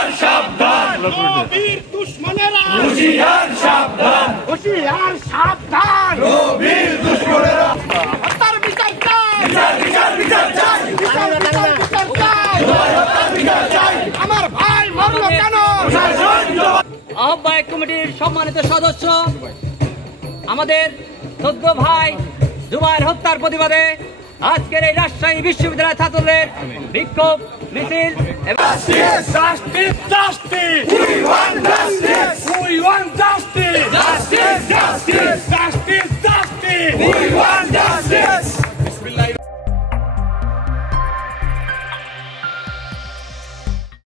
হুঁশিয়ার সাবধান, নবীর দুশমনেরা হুঁশিয়ার সাবধান, হুঁশিয়ার সাবধান, নবীর দুশমনেরা হত্যার বিচার চাই, বিচার বিচার বিচার চাই, বিচার বিচার বিচার চাই, বিচার চাই। আমার ভাই মরল কেন? আহ্বায়ক কমিটির সম্মানিত সদস্য, আমাদের 14 ভাই জুবায়ের হত্যার প্রতিবাদে আজকের এই রাজশাহী বিশ্ববিদ্যালয় ছাত্রদের বিক্ষোভ মিছিল শাস্তি